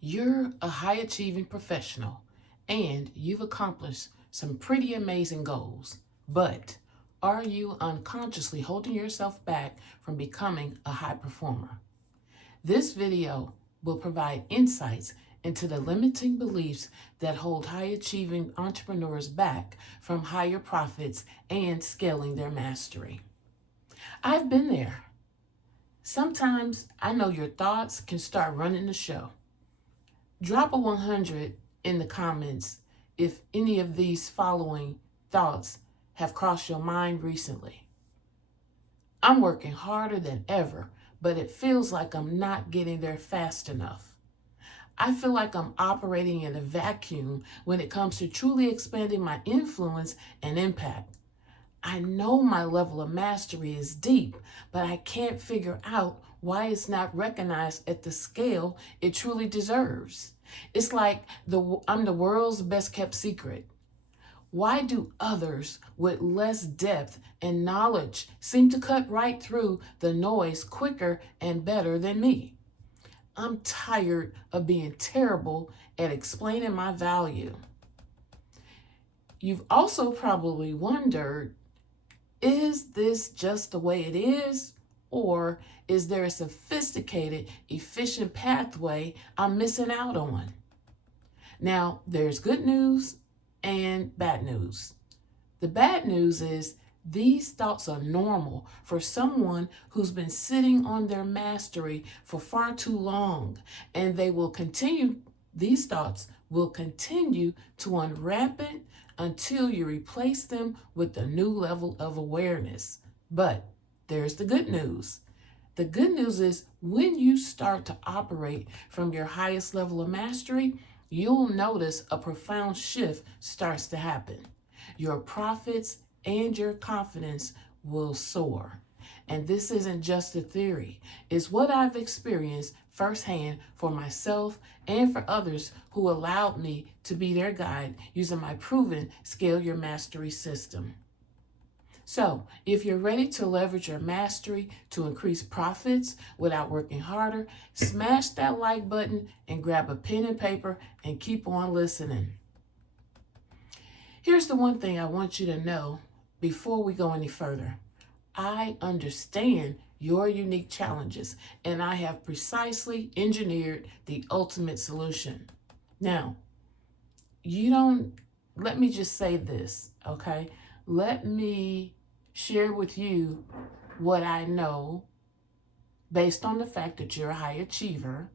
You're a high achieving professional and you've accomplished some pretty amazing goals, but are you unconsciously holding yourself back from becoming a high performer? This video will provide insights into the limiting beliefs that hold high achieving entrepreneurs back from higher profits and scaling their mastery. I've been there. Sometimes I know your thoughts can start running the show. Drop a 100 in the comments if any of these following thoughts have crossed your mind recently. I'm working harder than ever, but it feels like I'm not getting there fast enough. I feel like I'm operating in a vacuum when it comes to truly expanding my influence and impact. I know my level of mastery is deep, but I can't figure out why it's not recognized at the scale it truly deserves. It's like I'm the world's best kept secret. Why do others with less depth and knowledge seem to cut right through the noise quicker and better than me? I'm tired of being terrible at explaining my value. You've also probably wondered, is this just the way it is? Or is there a sophisticated, efficient pathway I'm missing out on? Now, there's good news and bad news. The bad news is these thoughts are normal for someone who's been sitting on their mastery for far too long, and these thoughts will continue to run rampant until you replace them with a new level of awareness. But there's the good news. The good news is when you start to operate from your highest level of mastery, you'll notice a profound shift starts to happen. Your profits and your confidence will soar. And this isn't just a theory, it's what I've experienced firsthand for myself and for others who allowed me to be their guide using my proven Scale Your Mastery system. So, if you're ready to leverage your mastery to increase profits without working harder, smash that like button and grab a pen and paper and keep on listening. Here's the one thing I want you to know before we go any further. I understand your unique challenges, and I have precisely engineered the ultimate solution. Now, let me just say this, okay? Let me share with you what I know based on the fact that you're a high achiever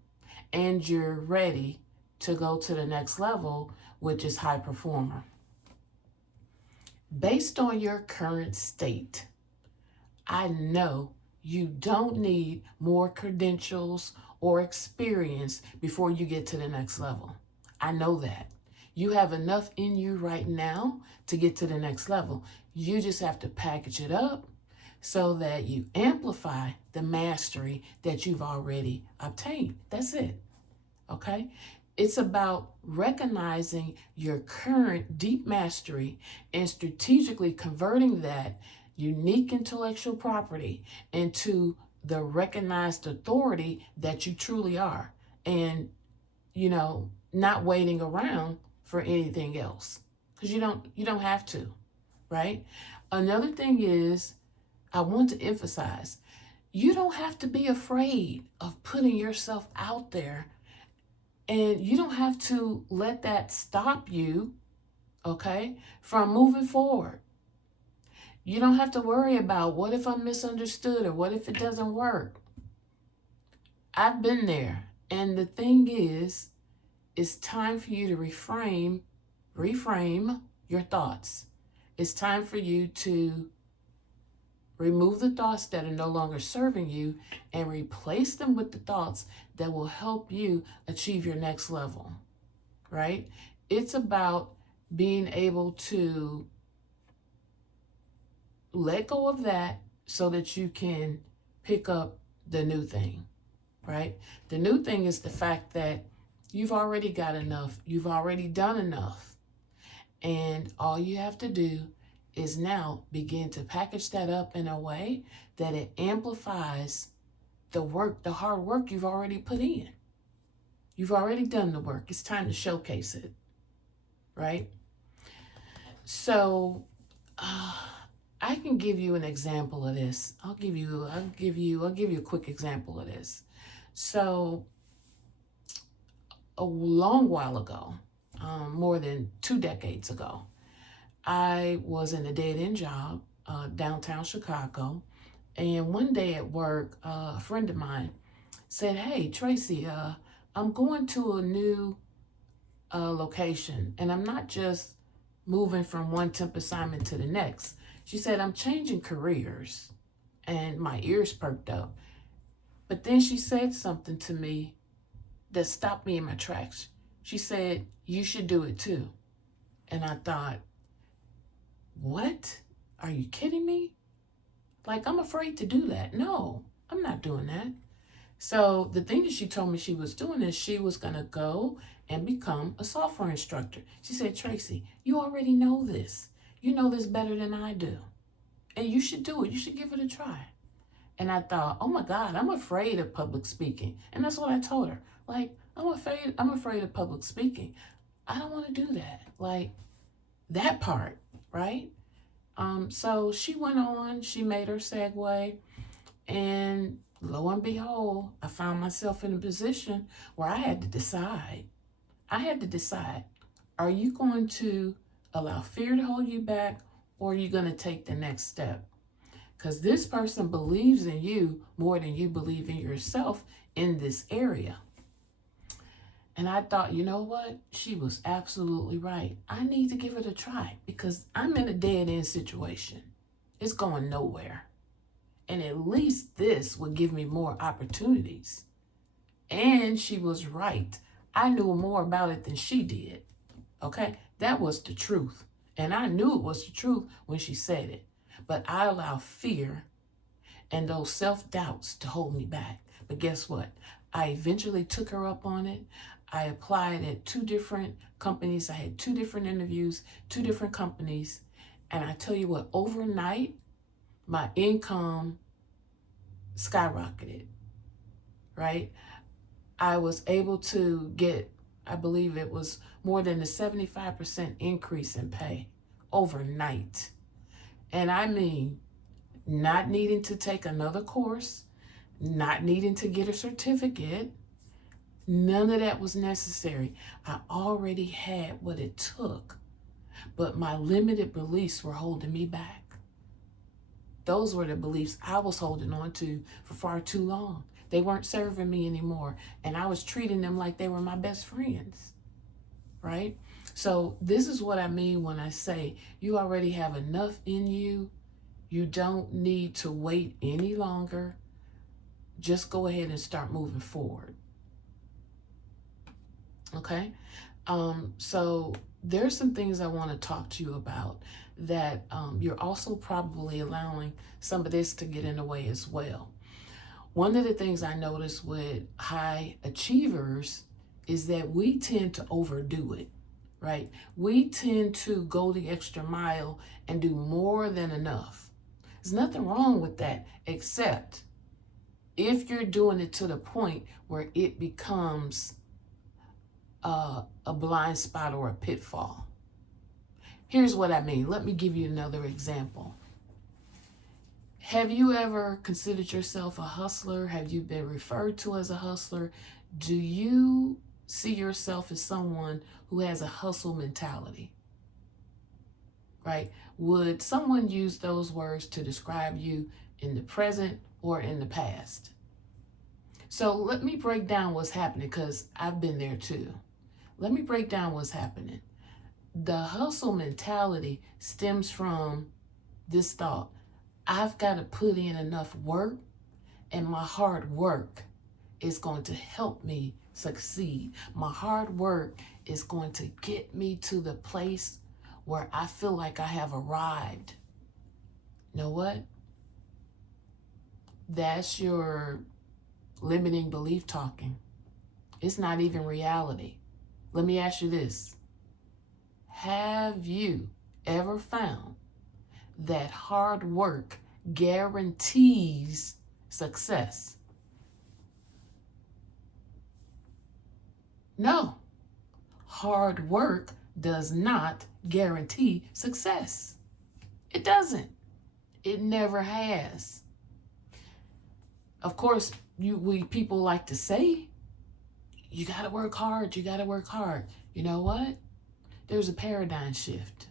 and you're ready to go to the next level, which is high performer. Based on your current state, I know you don't need more credentials or experience before you get to the next level. I know that. You have enough in you right now to get to the next level. You just have to package it up so that you amplify the mastery that you've already obtained. That's it. Okay? It's about recognizing your current deep mastery and strategically converting that unique intellectual property into the recognized authority that you truly are. And, not waiting around for anything else, because you don't have to, right? Another thing is, I want to emphasize, you don't have to be afraid of putting yourself out there, and you don't have to let that stop you, okay, from moving forward. You don't have to worry about what if I'm misunderstood or what if it doesn't work. I've been there, and the thing is, it's time for you to reframe your thoughts. It's time for you to remove the thoughts that are no longer serving you and replace them with the thoughts that will help you achieve your next level, right? It's about being able to let go of that so that you can pick up the new thing, right? The new thing is the fact that you've already got enough. You've already done enough. And all you have to do is now begin to package that up in a way that it amplifies the hard work you've already put in. You've already done the work. It's time to showcase it, right? So, uh, I can give you an example of this. I'll give you a quick example of this. So, a long while ago, more than 2 decades ago, I was in a dead end job, downtown Chicago. And one day at work, a friend of mine said, "Hey, Tracy, I'm going to a new location, and I'm not just moving from one temp assignment to the next." She said, "I'm changing careers." And my ears perked up. But then she said something to me that stopped me in my tracks. She said, "You should do it too." And I thought, what? Are you kidding me? Like, I'm afraid to do that. No, I'm not doing that. So the thing that she told me she was doing is she was going to go and become a software instructor. She said, "Tracy, you already know this. You know this better than I do. And you should do it. You should give it a try." And I thought, oh my God, I'm afraid of public speaking. And that's what I told her. Like, I'm afraid of public speaking. I don't want to do that. Like, that part, right? So she went on, she made her segue, and lo and behold, I found myself in a position where I had to decide. I had to decide, are you going to allow fear to hold you back, or are you going to take the next step? Because this person believes in you more than you believe in yourself in this area. And I thought, you know what? She was absolutely right. I need to give it a try because I'm in a dead end situation. It's going nowhere. And at least this would give me more opportunities. And she was right. I knew more about it than she did. Okay? That was the truth. And I knew it was the truth when she said it. But I allowed fear and those self-doubts to hold me back. But guess what? I eventually took her up on it. I applied at 2 different companies. I had 2 different interviews, 2 different companies. And I tell you what, overnight, my income skyrocketed, right? I was able to get, I believe it was more than a 75% increase in pay overnight. And I mean, not needing to take another course, not needing to get a certificate. None of that was necessary. I already had what it took, but my limited beliefs were holding me back. Those were the beliefs I was holding on to for far too long. They weren't serving me anymore, and I was treating them like they were my best friends, right? So this is what I mean when I say you already have enough in you. You don't need to wait any longer. Just go ahead and start moving forward. Okay? So there's some things I want to talk to you about that you're also probably allowing some of this to get in the way as well. One of the things I notice with high achievers is that we tend to overdo it, right? We tend to go the extra mile and do more than enough. There's nothing wrong with that, except if you're doing it to the point where it becomes a blind spot or a pitfall. Here's what I mean. Let me give you another example. Have you ever considered yourself a hustler? Have you been referred to as a hustler? Do you see yourself as someone who has a hustle mentality? Right? Would someone use those words to describe you in the present or in the past? So let me break down what's happening because I've been there too. Let me break down what's happening. The hustle mentality stems from this thought: I've got to put in enough work, and my hard work is going to help me succeed. My hard work is going to get me to the place where I feel like I have arrived. You know what? That's your limiting belief talking. It's not even reality. Let me ask you this. Have you ever found that hard work guarantees success? No, hard work does not guarantee success. It doesn't. It never has. Of course, we people like to say, you got to work hard, you got to work hard. You know what? There's a paradigm shift.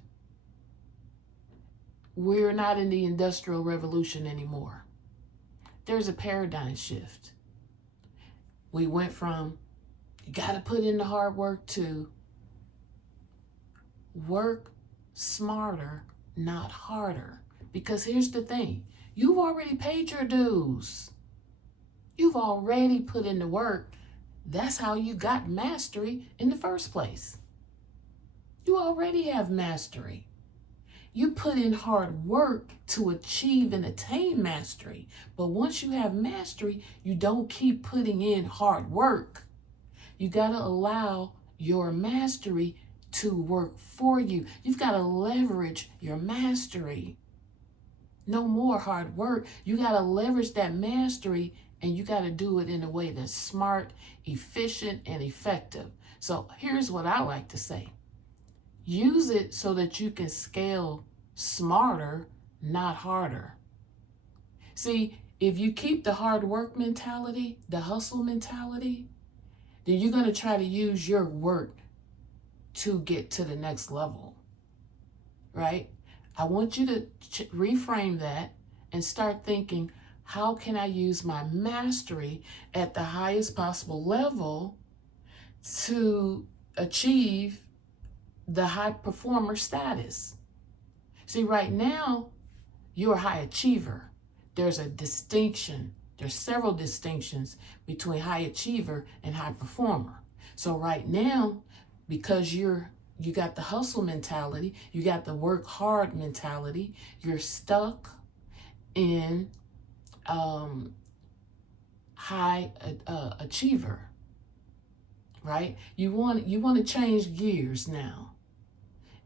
We're not in the Industrial Revolution anymore. There's a paradigm shift. We went from you got to put in the hard work to work smarter, not harder. Because here's the thing, you've already paid your dues. You've already put in the work. That's how you got mastery in the first place. You already have mastery. You put in hard work to achieve and attain mastery. But once you have mastery, you don't keep putting in hard work. You got to allow your mastery to work for you. You've got to leverage your mastery. No more hard work. You got to leverage that mastery, and you got to do it in a way that's smart, efficient, and effective. So here's what I like to say. Use it so that you can scale smarter, not harder. See, if you keep the hard work mentality, the hustle mentality, then you're going to try to use your work to get to the next level, right? I want you to reframe that and start thinking, how can I use my mastery at the highest possible level to achieve the high performer status? See, right now, you're a high achiever. There's a distinction. There's several distinctions between high achiever and high performer. So right now, because you got the hustle mentality, you got the work hard mentality, you're stuck in high achiever, right? You want to change gears now.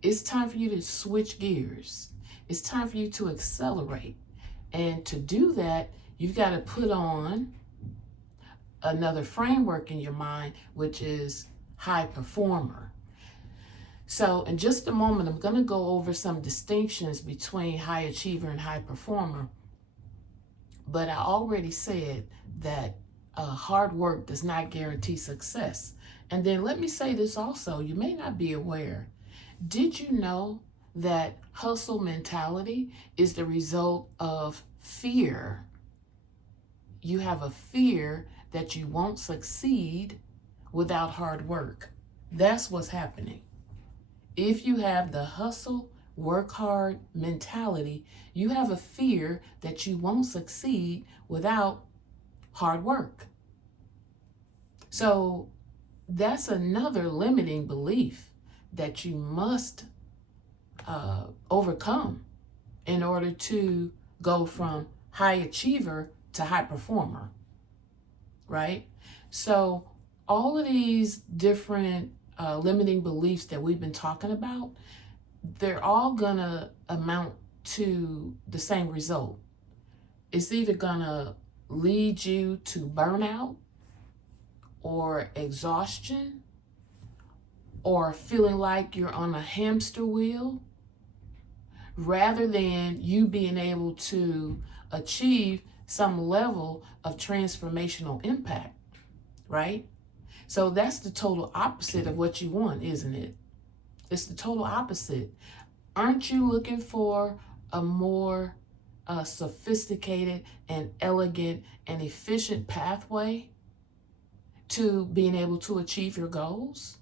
It's time for you to switch gears. It's time for you to accelerate. And to do that, you've got to put on another framework in your mind, which is high performer. So in just a moment, I'm going to go over some distinctions between high achiever and high performer. But I already said that hard work does not guarantee success. And then let me say this also, you may not be aware. Did you know that hustle mentality is the result of fear? You have a fear that you won't succeed without hard work. That's what's happening. If you have the hustle, work hard mentality, you have a fear that you won't succeed without hard work. So that's another limiting belief that you must overcome in order to go from high achiever to high performer, right? So all of these different limiting beliefs that we've been talking about, they're all gonna amount to the same result. It's either gonna lead you to burnout or exhaustion or feeling like you're on a hamster wheel, rather than you being able to achieve some level of transformational impact, right? So that's the total opposite of what you want, isn't it? It's the total opposite. Aren't you looking for a more sophisticated and elegant and efficient pathway to being able to achieve your goals?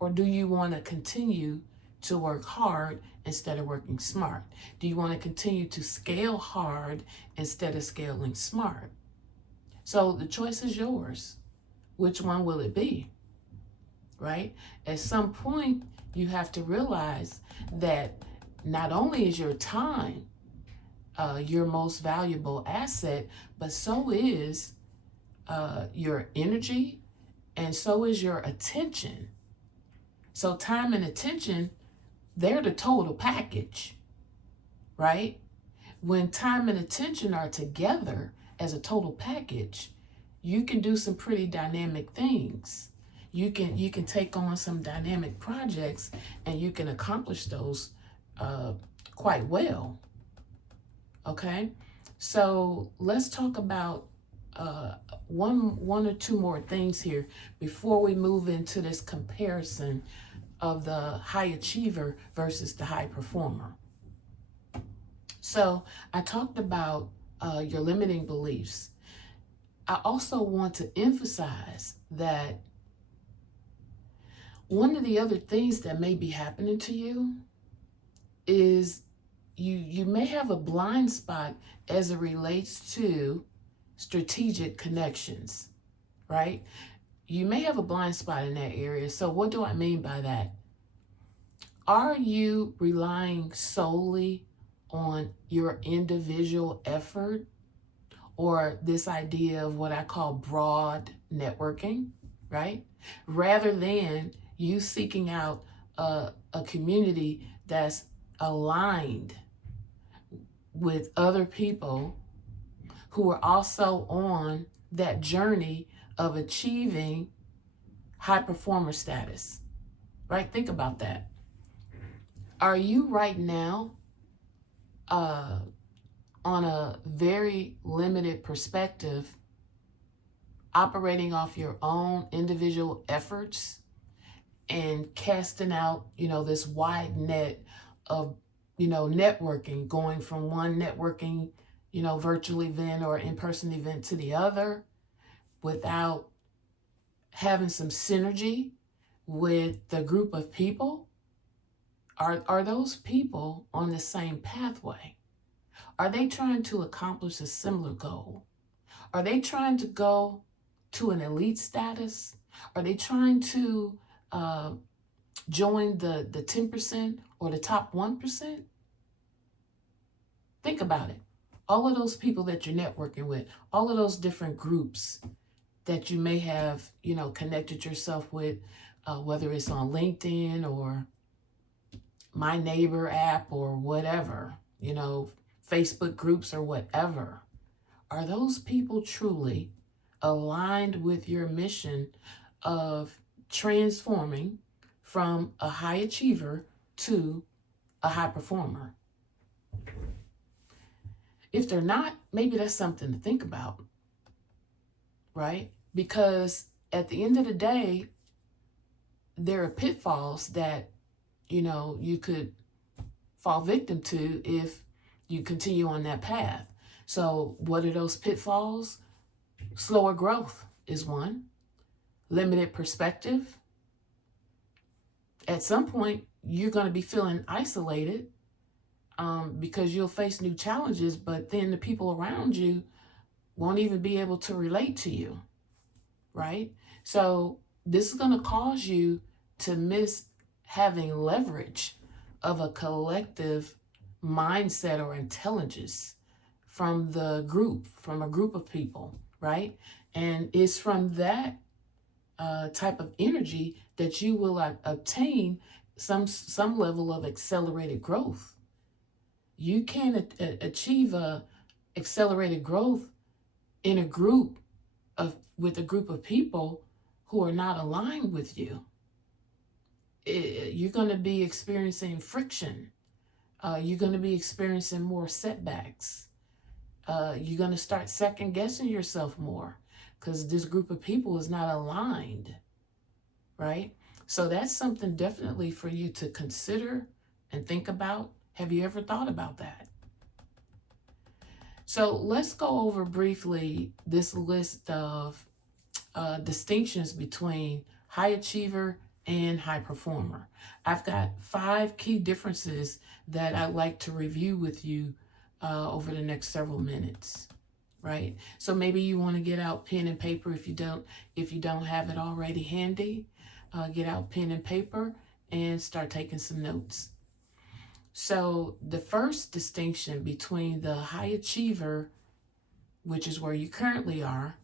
Or do you want to continue to work hard instead of working smart? Do you want to continue to scale hard instead of scaling smart? So the choice is yours. Which one will it be? Right? At some point, you have to realize that not only is your time your most valuable asset, but so is your energy, and so is your attention. So time and attention, they're the total package, right? When time and attention are together as a total package, you can do some pretty dynamic things. you can take on some dynamic projects and you can accomplish those quite well. Okay, so let's talk about one or two more things here before we move into this comparison of the high achiever versus the high performer. So I talked about your limiting beliefs. I also want to emphasize that one of the other things that may be happening to you is you may have a blind spot as it relates to strategic connections, right? You may have a blind spot in that area. So what do I mean by that? Are you relying solely on your individual effort, or this idea of what I call broad networking, right? Rather than you seeking out a community that's aligned with other people who are also on that journey of achieving high performer status, right? Think about that. Are you right now on a very limited perspective, operating off your own individual efforts and casting out, this wide net of, networking, going from one networking, virtual event or in-person event to the other without having some synergy with the group of people? Are those people on the same pathway? Are they trying to accomplish a similar goal? Are they trying to go to an elite status? Are they trying to join the 10% or the top 1%? Think about it. All of those people that you're networking with, all of those different groups that you may have, connected yourself with, whether it's on LinkedIn or My Neighbor app or whatever, Facebook groups or whatever. Are those people truly aligned with your mission of transforming from a high achiever to a high performer? If they're not, maybe that's something to think about, right? Because at the end of the day, there are pitfalls that, you could fall victim to if you continue on that path. So what are those pitfalls? Slower growth is one. Limited perspective. At some point, you're going to be feeling isolated because you'll face new challenges, but then the people around you won't even be able to relate to you, right? So this is going to cause you to miss having leverage of a collective mindset or intelligence from the group, from a group of people, right? And it's from that type of energy that you will obtain some level of accelerated growth. You can't achieve accelerated growth in a group with a group of people who are not aligned with you. You're going to be experiencing friction. You're going to be experiencing more setbacks. You're going to start second guessing yourself more because this group of people is not aligned, right? So that's something definitely for you to consider and think about. Have you ever thought about that? So let's go over briefly this list of distinctions between high achiever and high performer. I've got 5 key differences that I'd like to review with you over the next several minutes, right? So maybe you want to get out pen and paper if you don't have it already handy. Get out pen and paper and start taking some notes. So the first distinction between the high achiever, which is where you currently are,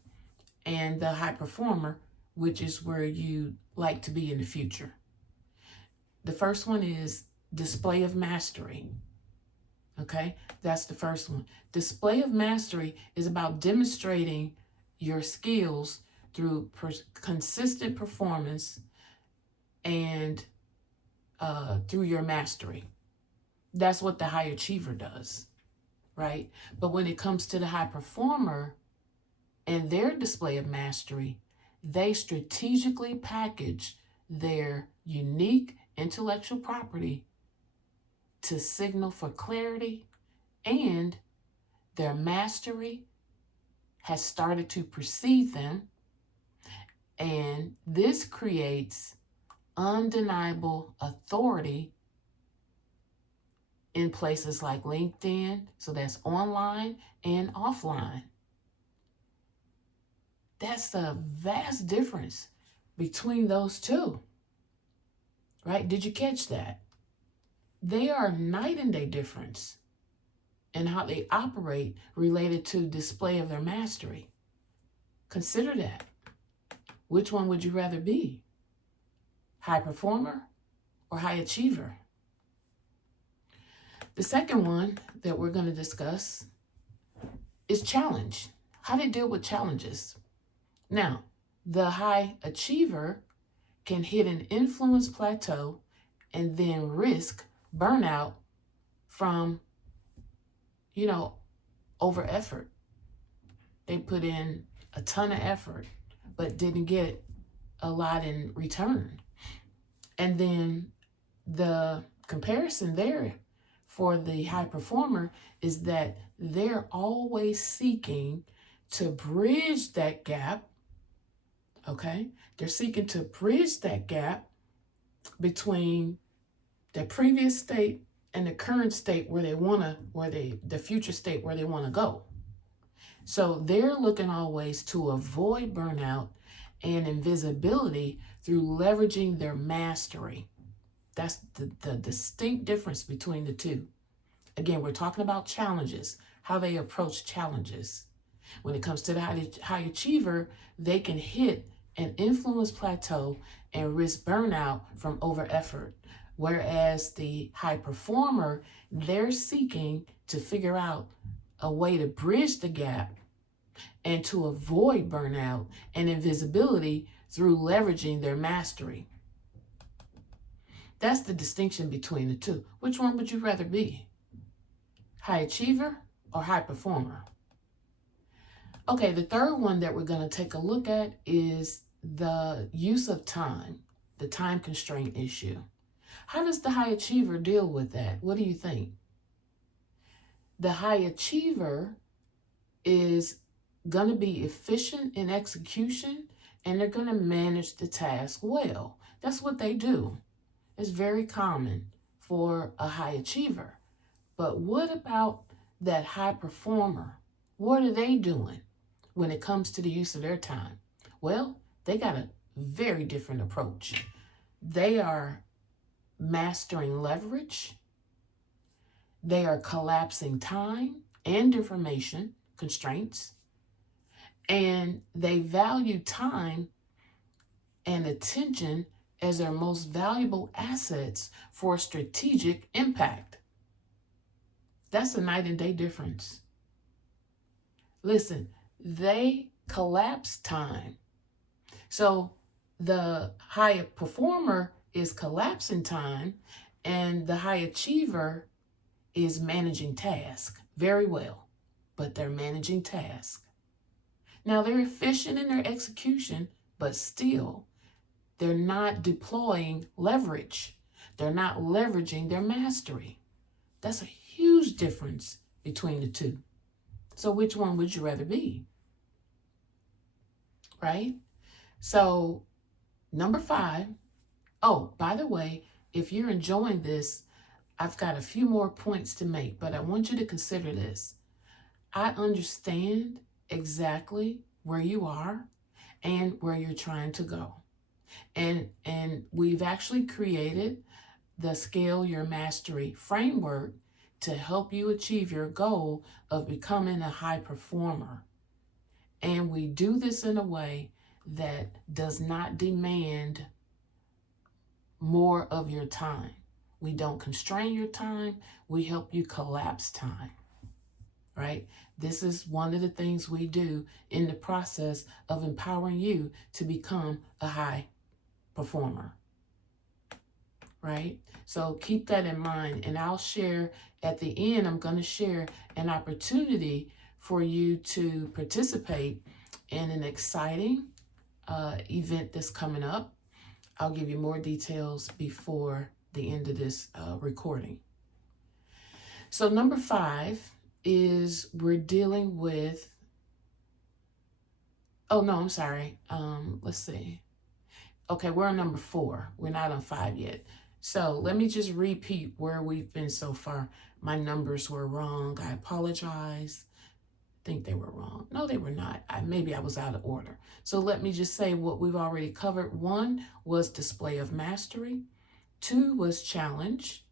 and the high performer, which is where you like to be in the future. The first one is display of mastery. Okay, that's the first one. Display of mastery is about demonstrating your skills through consistent performance and through your mastery. That's what the high achiever does, right? But when it comes to the high performer and their display of mastery, they strategically package their unique intellectual property to signal for clarity, and their mastery has started to precede them, and this creates undeniable authority in places like LinkedIn, so that's online and offline. That's a vast difference between those two, right? Did you catch that? They are night and day difference in how they operate related to display of their mastery. Consider that. Which one would you rather be? High performer or high achiever? The second one that we're going to discuss is challenge. How to deal with challenges. Now, the high achiever can hit an influence plateau and then risk burnout from, over effort. They put in a ton of effort, but didn't get a lot in return. And then the comparison there for the high performer is that they're always seeking to bridge that gap. Okay? They're seeking to bridge that gap between the previous state and the current state the future state where they want to go. So they're looking always to avoid burnout and invisibility through leveraging their mastery. That's the distinct difference between the two. Again, we're talking about challenges, how they approach challenges. When it comes to the high achiever, they can hit an influence plateau and risk burnout from over effort. Whereas the high performer, they're seeking to figure out a way to bridge the gap and to avoid burnout and invisibility through leveraging their mastery. That's the distinction between the two. Which one would you rather be? High achiever or high performer? Okay, the third one that we're going to take a look at is the use of time, the time constraint issue. How does the high achiever deal with that? What do you think? The high achiever is going to be efficient in execution, and they're going to manage the task well. That's what they do. It's very common for a high achiever. But what about that high performer? What are they doing when it comes to the use of their time? Well, they got a very different approach. They are mastering leverage. They are collapsing time and information constraints. And they value time and attention as their most valuable assets for strategic impact. That's a night and day difference. Listen, they collapse time. So the high performer is collapsing time, and the high achiever is managing tasks very well, but they're managing tasks. Now, they're efficient in their execution, but still, they're not deploying leverage. They're not leveraging their mastery. That's a huge difference between the two. So which one would you rather be? Right? So, number 5. Oh, by the way, if you're enjoying this, I've got a few more points to make, but I want you to consider this. I understand exactly where you are and where you're trying to go. And we've actually created the Scale Your Mastery framework to help you achieve your goal of becoming a high performer. And we do this in a way that does not demand more of your time. We don't constrain your time. We help you collapse time. right? This is one of the things we do in the process of empowering you to become a high performer, right? So keep that in mind. And I'll share at the end, I'm going to share an opportunity for you to participate in an exciting event that's coming up. I'll give you more details before the end of this recording. So number 5 is we're dealing with, oh no, I'm sorry. Let's see. Okay, we're on number 4. We're not on 5 yet. So let me just repeat where we've been so far. My numbers were wrong. I apologize. I think they were wrong. No, they were not. Maybe I was out of order. So let me just say what we've already covered. 1 was display of mastery. 2 was challenge.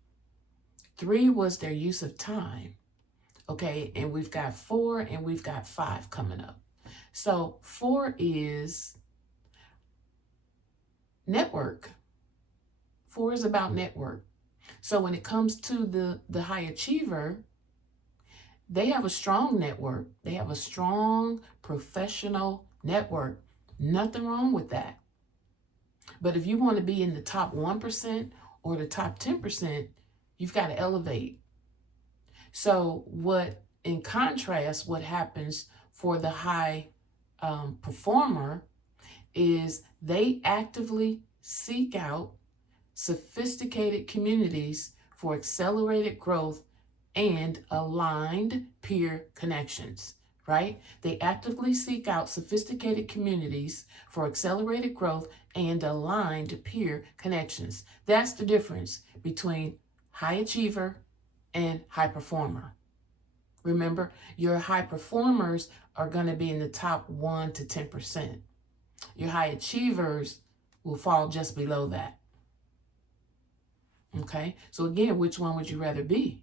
3 was their use of time. Okay, and we've got 4 and we've got 5 coming up. So 4 is network. 4 is about network. So when it comes to the high achiever, they have a strong network. They have a strong professional network. Nothing wrong with that. But if you want to be in the top 1% or the top 10%, you've got to elevate. So in contrast, what happens for the high performer is they actively seek out sophisticated communities for accelerated growth and aligned peer connections, right? They actively seek out sophisticated communities for accelerated growth and aligned peer connections. That's the difference between high achiever and high performer. Remember, your high performers are going to be in the top 1 to 10%. Your high achievers will fall just below that. Okay, so again, which one would you rather be?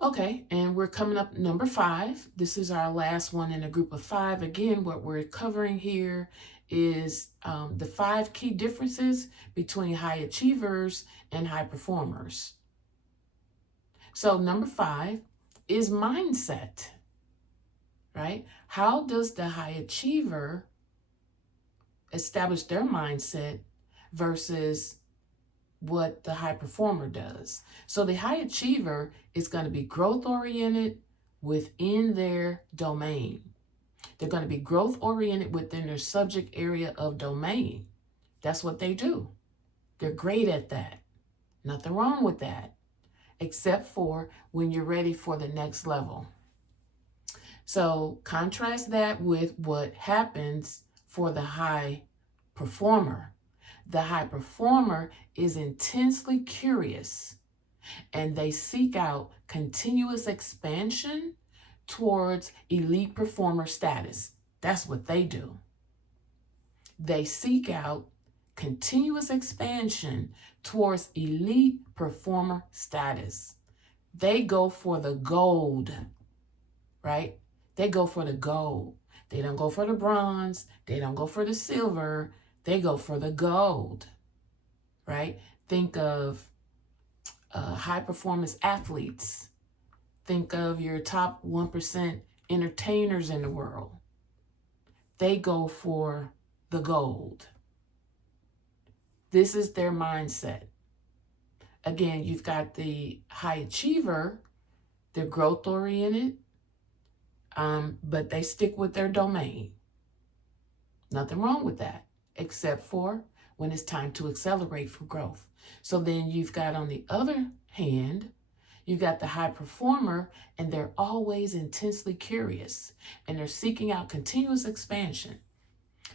Okay, and we're coming up number 5. This is our last one in a group of 5. Again, what we're covering here is the 5 key differences between high achievers and high performers. So number 5 is mindset, right? How does the high achiever establish their mindset versus what the high performer does? So the high achiever is going to be growth oriented within their domain. They're going to be growth oriented within their subject area of domain. That's what they do. They're great at that. Nothing wrong with that, except for when you're ready for the next level. So contrast that with what happens for the high performer. The high performer is intensely curious and they seek out continuous expansion towards elite performer status. That's what they do. They seek out continuous expansion towards elite performer status. They go for the gold, right? They go for the gold. They don't go for the bronze. They don't go for the silver. They go for the gold, right? Think of high performance athletes. Think of your top 1% entertainers in the world. They go for the gold. This is their mindset. Again, you've got the high achiever. They're growth oriented, but they stick with their domain. Nothing wrong with that, except for when it's time to accelerate for growth. So then you've got, on the other hand, you've got the high performer, and they're always intensely curious, and they're seeking out continuous expansion.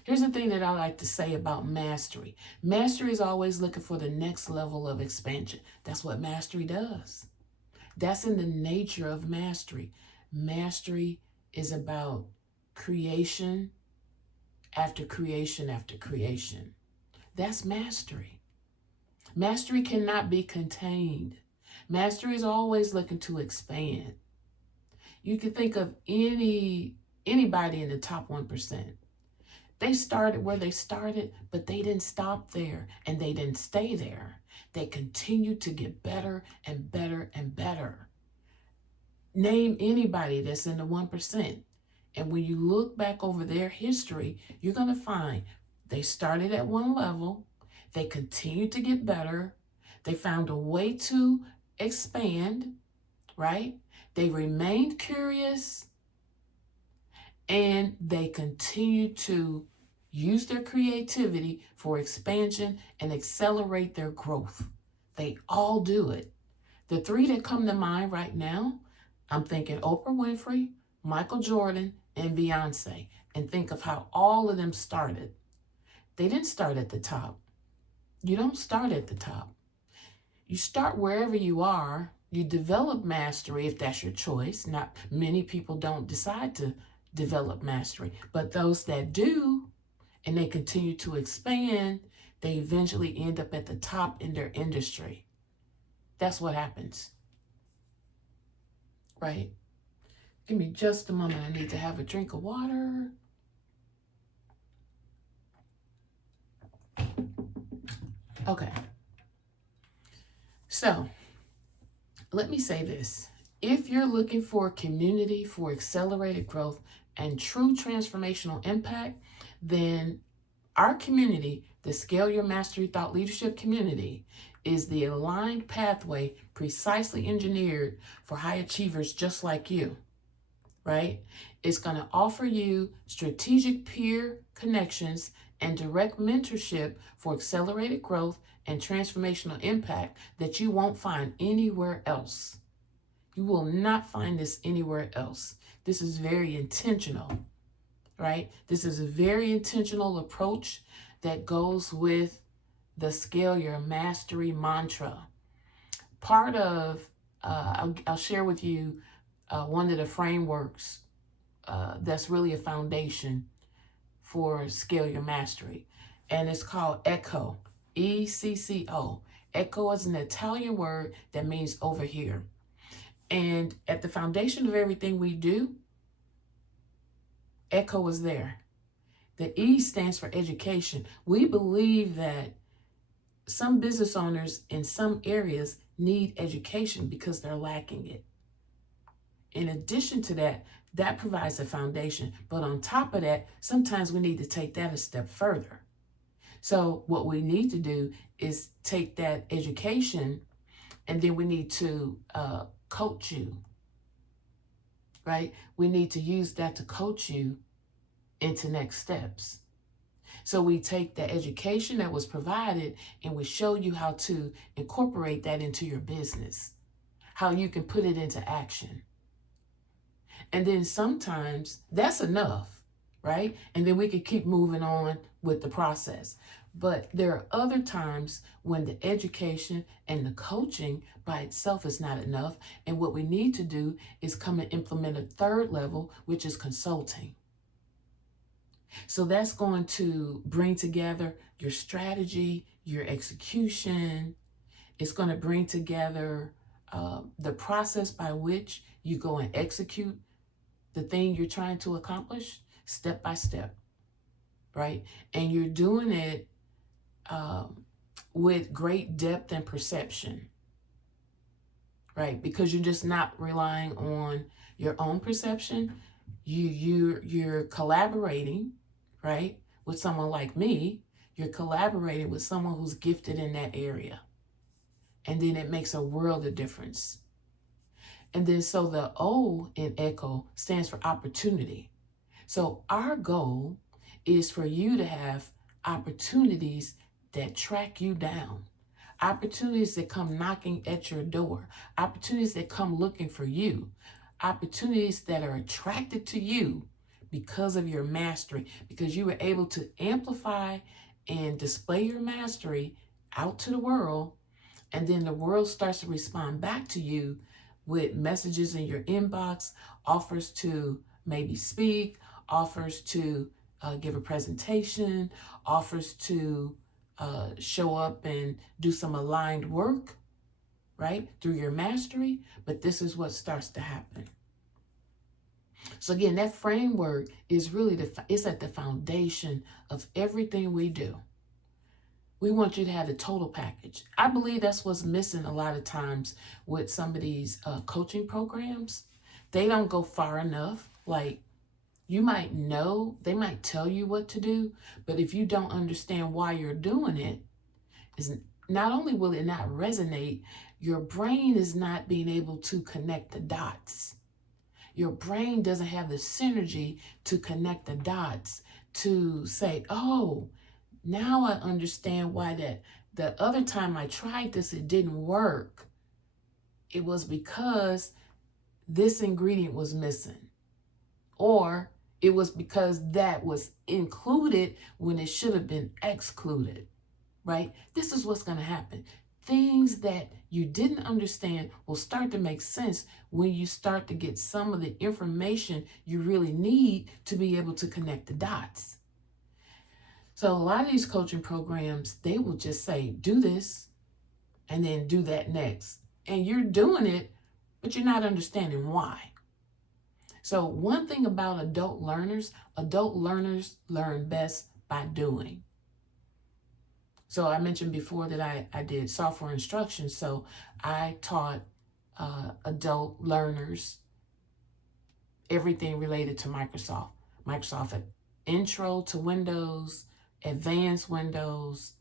Here's the thing that I like to say about mastery. Mastery is always looking for the next level of expansion. That's what mastery does. That's in the nature of mastery. Mastery is about creation after creation after creation. That's mastery. Mastery cannot be contained. Mastery is always looking to expand. You can think of anybody in the top 1%. They started where they started, but they didn't stop there and they didn't stay there. They continue to get better and better and better. Name anybody that's in the 1%. And when you look back over their history, you're going to find they started at one level, they continued to get better, they found a way to expand, right? They remained curious, and they continued to use their creativity for expansion and accelerate their growth. They all do it. The three that come to mind right now, I'm thinking Oprah Winfrey, Michael Jordan, and Beyonce. And think of how all of them started. They didn't start at the top. You don't start at the top. You start wherever you are. You develop mastery if that's your choice. Not many people don't decide to develop mastery, but those that do and they continue to expand, they eventually end up at the top in their industry. That's what happens, right? Give me just a moment. I need to have a drink of water. Okay. So let me say this. If you're looking for a community for accelerated growth and true transformational impact, then our community, the Scale Your Mastery Thought Leadership community, is the aligned pathway precisely engineered for high achievers just like you, right? It's going to offer you strategic peer connections and direct mentorship for accelerated growth and transformational impact that you won't find anywhere else. You will not find this anywhere else. This is very intentional, right? This is a very intentional approach that goes with the Scale Your Mastery mantra. Part of, I'll share with you one of the frameworks that's really a foundation for Scale Your Mastery. And it's called ECCO, ECCO. ECCO is an Italian word that means over here. And at the foundation of everything we do, ECCO is there. The E stands for education. We believe that some business owners in some areas need education because they're lacking it. In addition to that, that provides a foundation. But on top of that, sometimes we need to take that a step further. So what we need to do is take that education and then we need to coach you, right? We need to use that to coach you into next steps. So we take the education that was provided and we show you how to incorporate that into your business, how you can put it into action. And then sometimes that's enough, right? And then we can keep moving on with the process. But there are other times when the education and the coaching by itself is not enough. And what we need to do is come and implement a third level, which is consulting. So that's going to bring together your strategy, your execution. It's going to bring together the process by which you go and execute the thing you're trying to accomplish step by step, right? And you're doing it with great depth and perception, right? Because you're just not relying on your own perception. You're collaborating, right, with someone like me. You're collaborating with someone who's gifted in that area. And then it makes a world of difference. And then so the O in ECHO stands for opportunity. So our goal is for you to have opportunities that track you down, opportunities that come knocking at your door, opportunities that come looking for you, opportunities that are attracted to you because of your mastery, because you were able to amplify and display your mastery out to the world, and then the world starts to respond back to you with messages in your inbox, offers to maybe speak, offers to give a presentation, offers to show up and do some aligned work, right, through your mastery. But this is what starts to happen. So again, that framework is really it's at the foundation of everything we do. We want you to have the total package. I believe that's what's missing a lot of times with some of these coaching programs. They don't go far enough. Like, you might know, they might tell you what to do, but if you don't understand why you're doing it, is not only will it not resonate, your brain is not being able to connect the dots. Your brain doesn't have the synergy to connect the dots to say, oh, now I understand why that the other time I tried this, it didn't work. It was because this ingredient was missing, or it was because that was included when it should have been excluded, right? This is what's going to happen. Things that you didn't understand will start to make sense when you start to get some of the information you really need to be able to connect the dots. So a lot of these coaching programs, they will just say, do this and then do that next. And you're doing it, but you're not understanding why. So one thing about adult learners learn best by doing. So I mentioned before that I did software instruction. So I taught adult learners everything related to Microsoft. Microsoft Intro to Windows, Advanced Windows,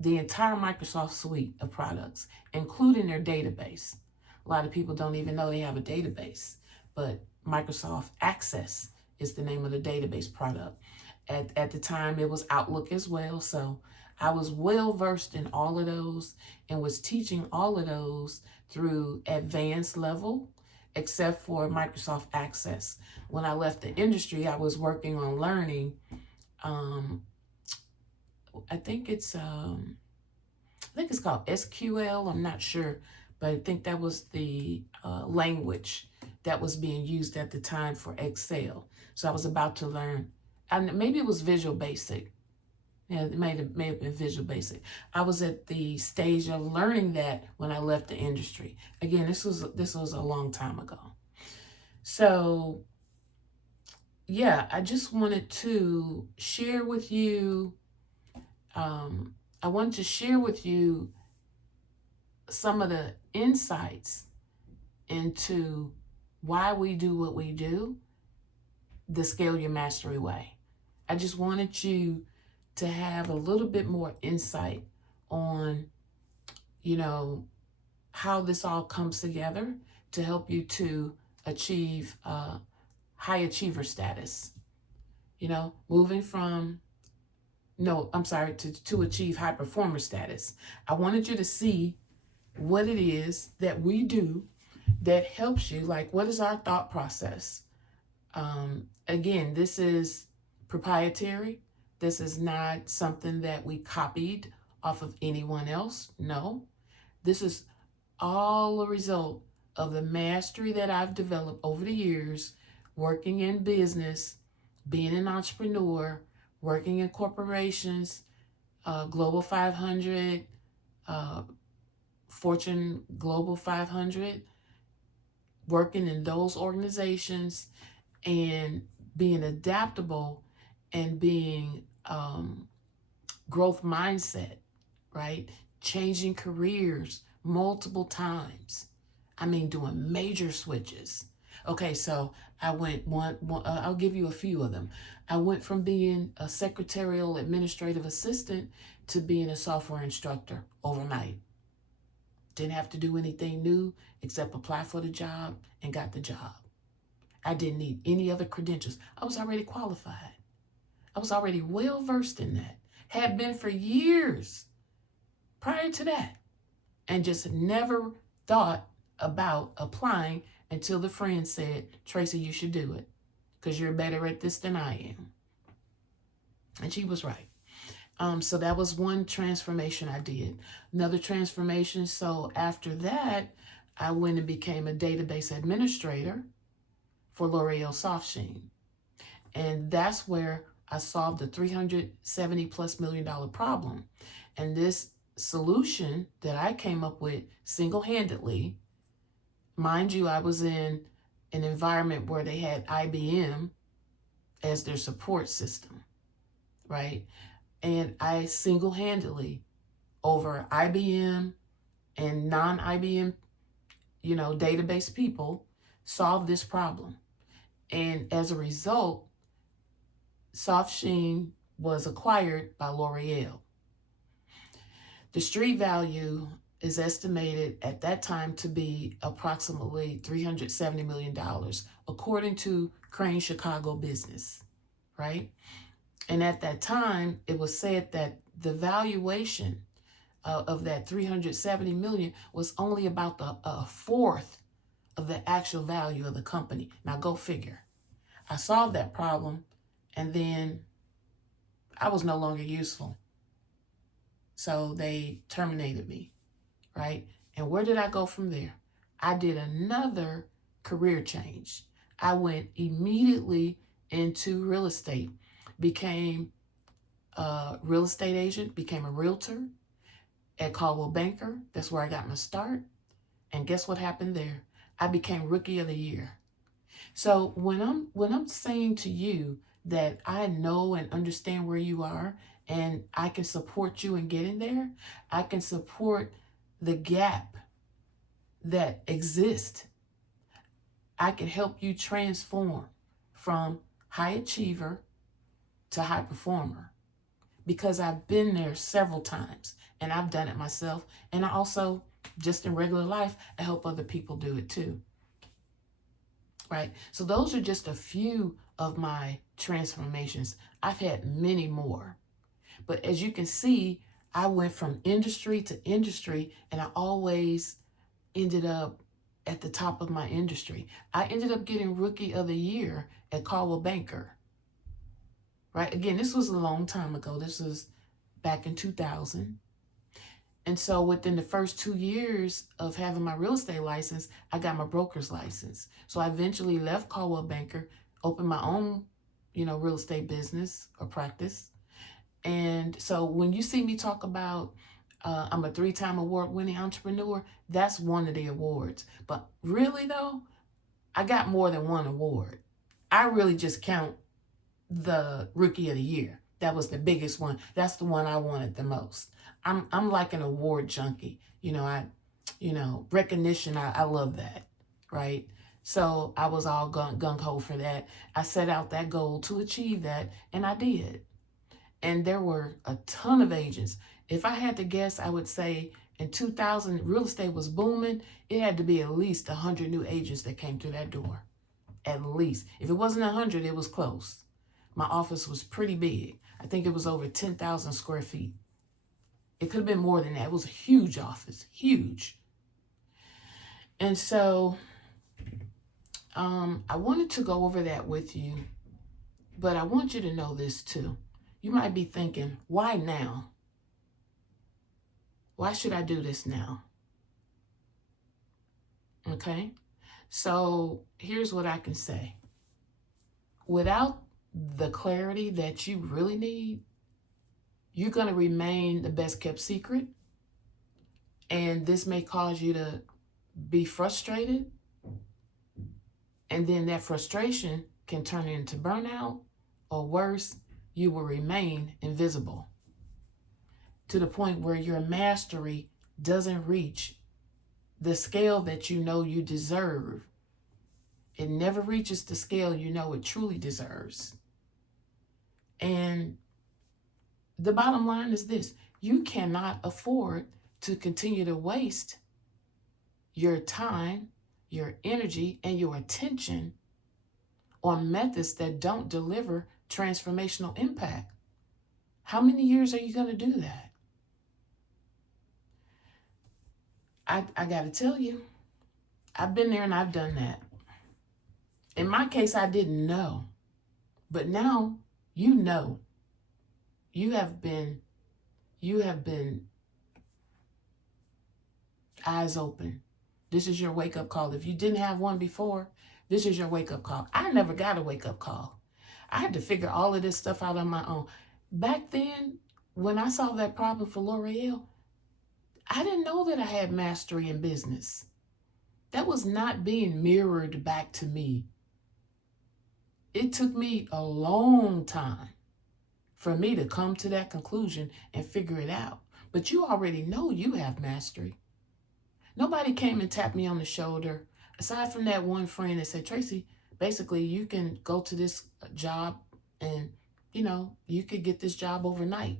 the entire Microsoft suite of products, including their database. A lot of people don't even know they have a database, but Microsoft Access is the name of the database product. At the time, it was Outlook as well. So I was well versed in all of those and was teaching all of those through advanced level, except for Microsoft Access. When I left the industry, I was working on learning. I think it's called SQL. I'm not sure, but I think that was the language that was being used at the time for Excel. So I was about to learn, and maybe it was Visual Basic. Yeah, it may have been Visual Basic. I was at the stage of learning that when I left the industry. Again, this was a long time ago. So yeah, I just wanted to share with you. I wanted to share with you some of the insights into why we do what we do, the Scale Your Mastery Way. I just wanted you to have a little bit more insight on, how this all comes together to help you to achieve high achiever status. Moving from, no, I'm sorry, to achieve high performer status. I wanted you to see what it is that we do that helps you. Like, what is our thought process? Again, this is proprietary. This is not something that we copied off of anyone else. No, this is all a result of the mastery that I've developed over the years, working in business, being an entrepreneur, working in corporations, Global 500, Fortune Global 500, working in those organizations and being adaptable and being growth mindset, right? Changing careers multiple times. I mean, doing major switches. Okay, so I went I'll give you a few of them. I went from being a secretarial administrative assistant to being a software instructor overnight. Didn't have to do anything new except apply for the job and got the job. I didn't need any other credentials. I was already qualified. I was already well versed in that. Had been for years prior to that. And just never thought about applying until the friend said, Tracy, you should do it because you're better at this than I am. And she was right. So that was one transformation I did. Another transformation. So after that, I went and became a database administrator for L'Oreal Softsheen. And that's where I solved the $370+ million problem. And this solution that I came up with single-handedly, mind you, I was in an environment where they had IBM as their support system, right? And I single-handedly over IBM and non-IBM, database people solved this problem. And as a result, Soft Sheen was acquired by L'Oreal. The street value is estimated at that time to be approximately $370 million, according to Crane Chicago Business, right? And at that time, it was said that the valuation of that 370 million was only about a fourth of the actual value of the company. Now go figure. I solved that problem, and then I was no longer useful. So they terminated me, right? And where did I go from there? I did another career change. I went immediately into real estate, became a real estate agent, became a realtor at Caldwell Banker. That's where I got my start. And guess what happened there? I became Rookie of the Year. So when I'm saying to you that I know and understand where you are, and I can support you in getting there, I can support the gap that exists. I can help you transform from high achiever to high performer, because I've been there several times and I've done it myself. And I also, just in regular life, I help other people do it too. Right? So those are just a few of my transformations. I've had many more. But as you can see, I went from industry to industry, and I always ended up at the top of my industry. I ended up getting Rookie of the Year at Caldwell Banker. Right? Again, this was a long time ago. This was back in 2000. And so within the first 2 years of having my real estate license, I got my broker's license. So I eventually left Caldwell Banker, opened my own, real estate business or practice. And so when you see me talk about I'm a 3-time award-winning entrepreneur, that's one of the awards. But really though, I got more than one award. I really just count the Rookie of the Year. That was the biggest one. That's the one I wanted the most. I'm like an award junkie. Recognition, I love that, right? So I was all gung-ho for that. I set out that goal to achieve that, and I did. And there were a ton of agents. If I had to guess, I would say in 2000, real estate was booming. It had to be at least 100 new agents that came through that door. At least. If it wasn't 100, it was close. My office was pretty big. I think it was over 10,000 square feet. It could have been more than that. It was a huge office, huge. And so I wanted to go over that with you, but I want you to know this too. You might be thinking, why now? Why should I do this now? Okay, so here's what I can say. Without the clarity that you really need, you're going to remain the best kept secret. And this may cause you to be frustrated. And then that frustration can turn into burnout, or worse, you will remain invisible to the point where your mastery doesn't reach the scale that you know you deserve. It never reaches the scale you know it truly deserves. And the bottom line is this: you cannot afford to continue to waste your time, your energy, and your attention on methods that don't deliver transformational impact. How many years are you going to do that? I got to tell you, I've been there and I've done that. In my case, I didn't know. But now you know. You have been eyes open. This is your wake-up call. If you didn't have one before, this is your wake-up call. I never got a wake-up call. I had to figure all of this stuff out on my own. Back then, when I solved that problem for L'Oreal, I didn't know that I had mastery in business. That was not being mirrored back to me. It took me a long time for me to come to that conclusion and figure it out. But you already know you have mastery. Nobody came and tapped me on the shoulder, aside from that one friend that said, Tracy, basically, you can go to this job and, you could get this job overnight.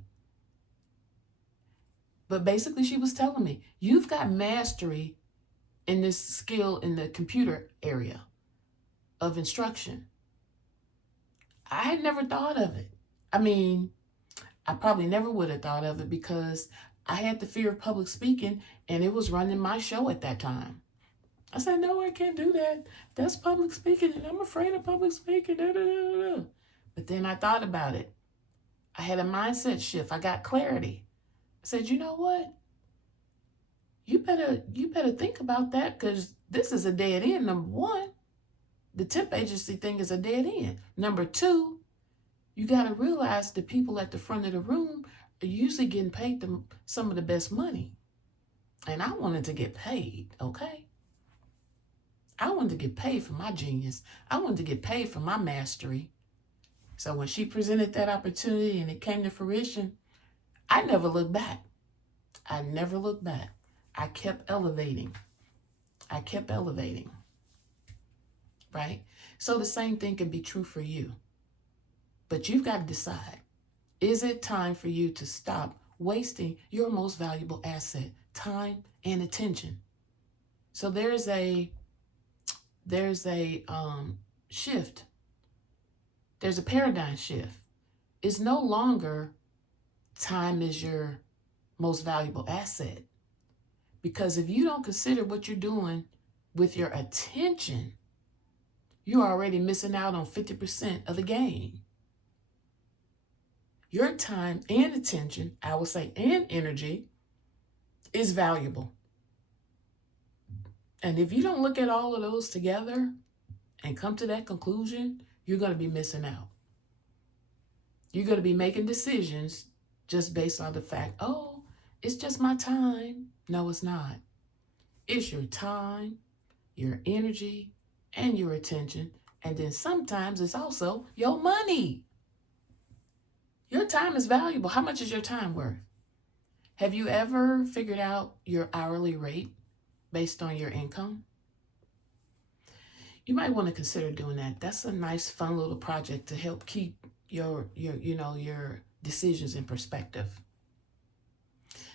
But basically, she was telling me, you've got mastery in this skill in the computer area of instruction. I had never thought of it. I mean, I probably never would have thought of it because I had the fear of public speaking and it was running my show at that time. I said, no, I can't do that. That's public speaking and I'm afraid of public speaking. Da, da, da, da. But then I thought about it. I had a mindset shift. I got clarity. I said, you know what? You better think about that because this is a dead end. Number one, the temp agency thing is a dead end. Number two, you got to realize the people at the front of the room are usually getting paid some of the best money. And I wanted to get paid, okay? I wanted to get paid for my genius. I wanted to get paid for my mastery. So when she presented that opportunity and it came to fruition, I never looked back. I never looked back. I kept elevating. Right? So the same thing can be true for you. But you've got to decide, is it time for you to stop wasting your most valuable asset, time and attention? So there's a shift. There's a paradigm shift. It's no longer time is your most valuable asset. Because if you don't consider what you're doing with your attention, you're already missing out on 50% of the game. Your time and attention, I would say, and energy is valuable. And if you don't look at all of those together and come to that conclusion, you're going to be missing out. You're going to be making decisions just based on the fact, oh, it's just my time. No, it's not. It's your time, your energy, and your attention. And then sometimes it's also your money. Your time is valuable. How much is your time worth? Have you ever figured out your hourly rate based on your income? You might want to consider doing that. That's a nice, fun little project to help keep your decisions in perspective.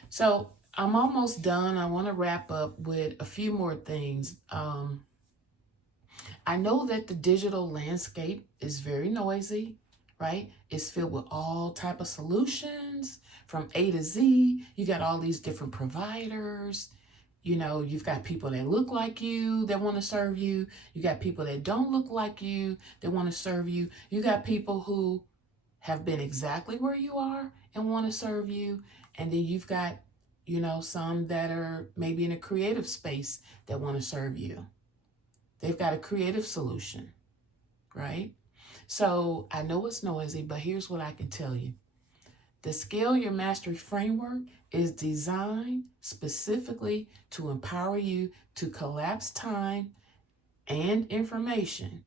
So I'm almost done. I want to wrap up with a few more things. I know that the digital landscape is very noisy, right? It's filled with all type of solutions from A to Z. You got all these different providers. You've got people that look like you that want to serve you. You got people that don't look like you that want to serve you. You got people who have been exactly where you are and want to serve you. And then you've got, some that are maybe in a creative space that want to serve you. They've got a creative solution, right? So I know it's noisy, but here's what I can tell you. The Scale Your Mastery framework is designed specifically to empower you to collapse time and information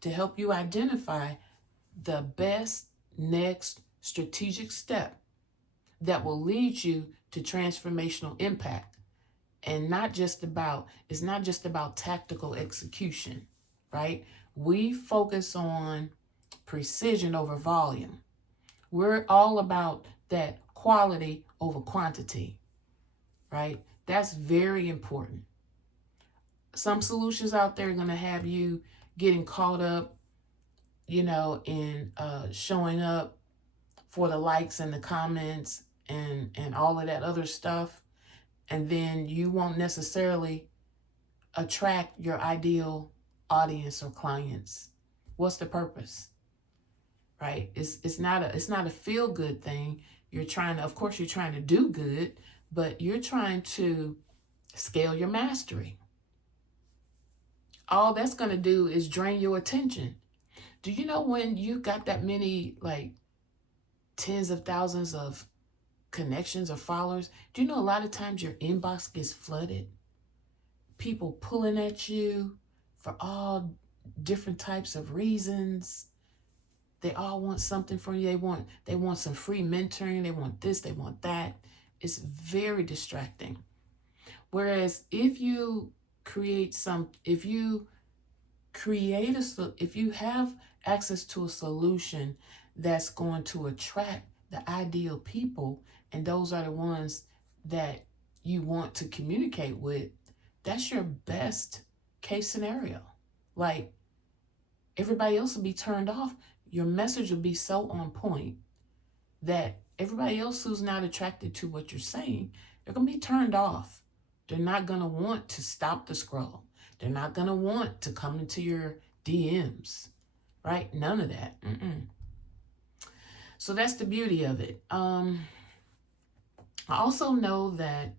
to help you identify the best next strategic step that will lead you to transformational impact. And it's not just about tactical execution, right? We focus on precision over volume. We're all about that quality over quantity, right? That's very important. Some solutions out there are going to have you getting caught up, in showing up for the likes and the comments and all of that other stuff. And then you won't necessarily attract your ideal audience or clients. What's the purpose? Right? It's not a feel good thing. You're trying to do good, but you're trying to scale your mastery. All that's going to do is drain your attention. Do you know when you got that many, like tens of thousands of connections or followers, do you know a lot of times your inbox gets flooded? People pulling at you for all different types of reasons. They all want something from you. They want some free mentoring. They want this, they want that. it's very distracting. Whereas if you if you if you have access to a solution that's going to attract the ideal people, and those are the ones that you want to communicate with, that's your best case scenario. Like, everybody else will be turned off. Your message will be so on point that everybody else who's not attracted to what you're saying, they're going to be turned off. They're not going to want to stop the scroll. They're not going to want to come into your DMs, right? None of that. So that's the beauty of it. I also know that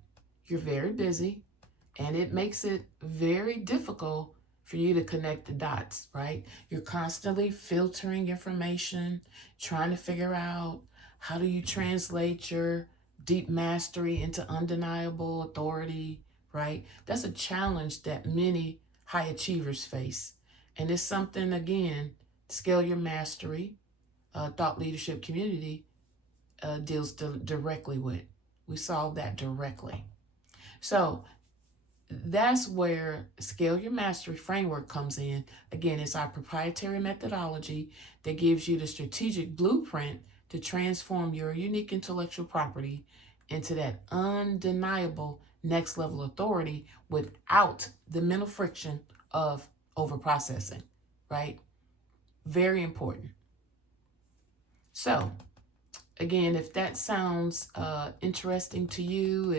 you're very busy, and it makes it very difficult for you to connect the dots, right? You're constantly filtering information, trying to figure out how do you translate your deep mastery into undeniable authority, right? That's a challenge that many high achievers face. And it's something, again, Scale Your Mastery, Thought Leadership Community deals directly with. We solve that directly. So that's where Scale Your Mastery framework comes in. Again, it's our proprietary methodology that gives you the strategic blueprint to transform your unique intellectual property into that undeniable next level authority without the mental friction of overprocessing, right? Very important. So, again, if that sounds interesting to you,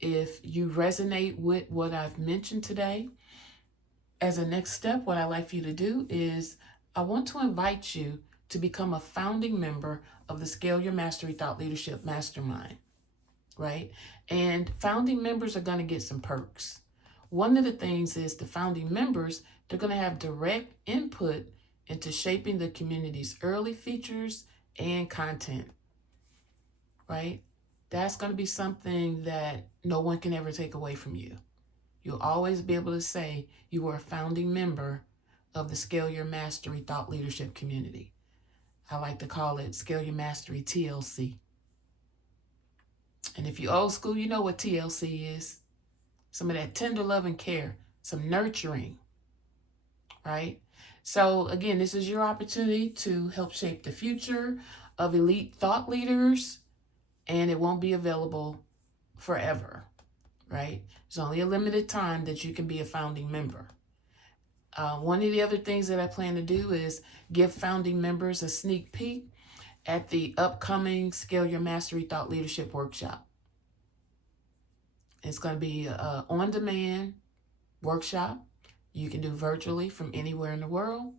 if you resonate with what I've mentioned today, as a next step, what I'd like for you to do is I want to invite you to become a founding member of the Scale Your Mastery Thought Leadership Mastermind, right? And founding members are going to get some perks. One of the things is the founding members, they're going to have direct input into shaping the community's early features and content, right? That's going to be something that no one can ever take away from you. You'll always be able to say you were a founding member of the Scale Your Mastery Thought Leadership Community. I like to call it Scale Your Mastery TLC. And if you're old school, you know what TLC is. Some of that tender love and care, some nurturing, right? So again, this is your opportunity to help shape the future of elite thought leaders, and it won't be available forever, right? There's only a limited time that you can be a founding member. One of the other things that I plan to do is give founding members a sneak peek at the upcoming Scale Your Mastery Thought Leadership Workshop. It's going to be an on-demand workshop. You can do virtually from anywhere in the world.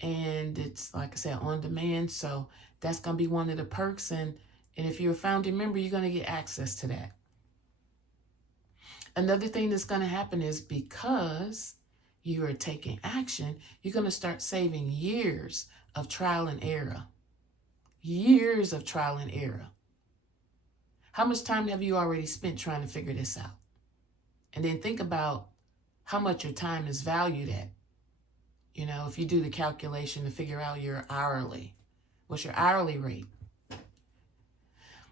And it's, like I said, on demand. So that's going to be one of the perks. And if you're a founding member, you're going to get access to that. Another thing that's going to happen is because you are taking action, you're going to start saving years of trial and error. Years of trial and error. How much time have you already spent trying to figure this out? And then think about how much your time is valued at. You know, if you do the calculation to figure out your hourly, what's your hourly rate?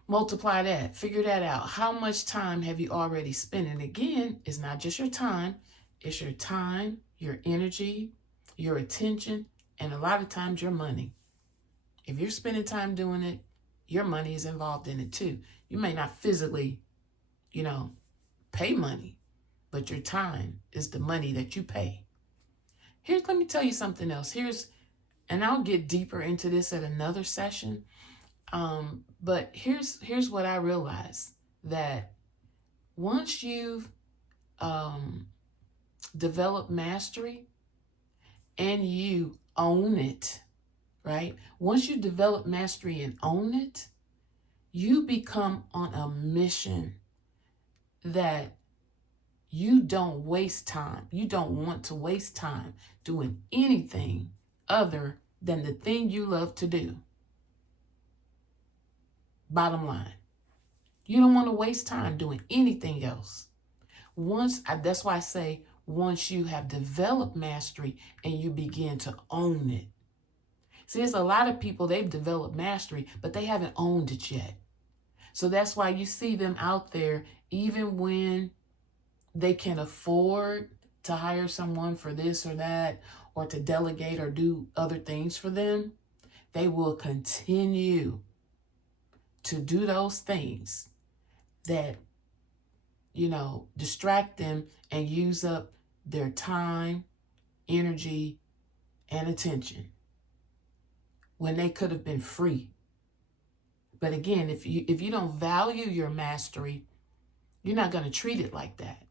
Multiply that, figure that out. How much time have you already spent? And again, it's not just your time, it's your time, your energy, your attention, and a lot of times your money. If you're spending time doing it, your money is involved in it too. You may not physically, pay money, but your time is the money that you pay. Let me tell you something else. And I'll get deeper into this at another session. But here's what I realized, that once you've developed mastery and you own it, right? Once you develop mastery and own it, you become on a mission that you don't waste time. You don't want to waste time doing anything other than the thing you love to do. Bottom line, you don't want to waste time doing anything else. That's why I say, once you have developed mastery and you begin to own it. See, there's a lot of people, they've developed mastery, but they haven't owned it yet. So that's why you see them out there, even when they can afford to hire someone for this or that, or to delegate or do other things for them, they will continue to do those things that, distract them and use up their time, energy, and attention when they could have been free. But again, if you don't value your mastery, you're not going to treat it like that.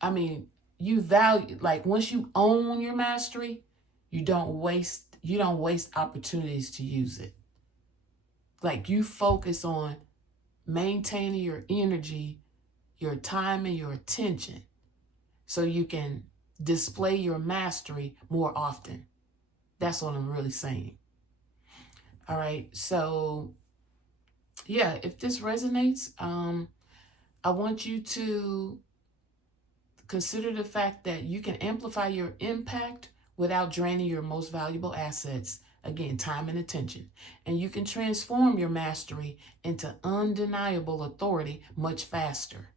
I mean, you value, like, once you own your mastery, you don't waste opportunities to use it. Like, you focus on maintaining your energy, your time, and your attention so you can display your mastery more often. That's what I'm really saying. All right. So, yeah, if this resonates, I want you to consider the fact that you can amplify your impact without draining your most valuable assets. Again, time and attention. And you can transform your mastery into undeniable authority much faster.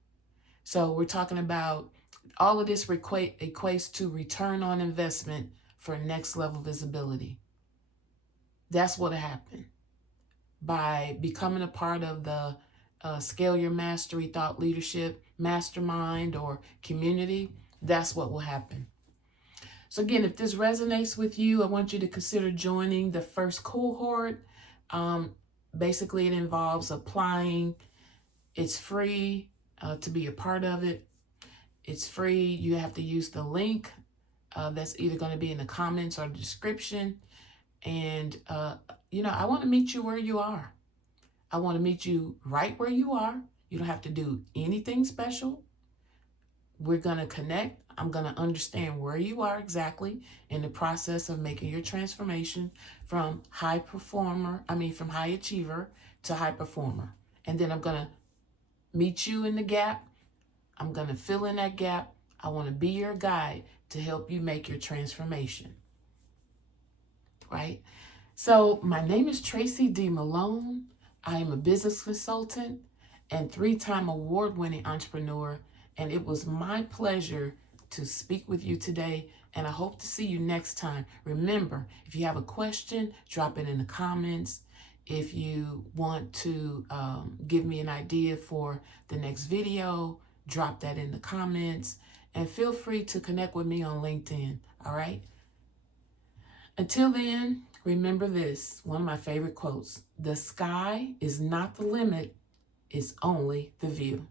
So we're talking about all of this equates to return on investment for next level visibility. That's what happened by becoming a part of the Scale Your Mastery Thought Leadership Mastermind or community. That's what will happen. So again, if this resonates with you, I want you to consider joining the first cohort. Basically, it involves applying. It's free to be a part of it. It's free. You have to use the link that's either going to be in the comments or the description. And, I want to meet you where you are. I want to meet you right where you are. You don't have to do anything special. We're going to connect. I'm going to understand where you are exactly in the process of making your transformation from high achiever to high performer. And then I'm going to meet you in the gap. I'm going to fill in that gap. I want to be your guide to help you make your transformation. Right? So my name is Tracy D. Malone. I am a business consultant and 3-time award-winning entrepreneur, and it was my pleasure to speak with you today, and I hope to see you next time. Remember, if you have a question, drop it in the comments. If you want to give me an idea for the next video, drop that in the comments, and feel free to connect with me on LinkedIn, all right? Until then, remember this, one of my favorite quotes: the sky is not the limit, it's only the view.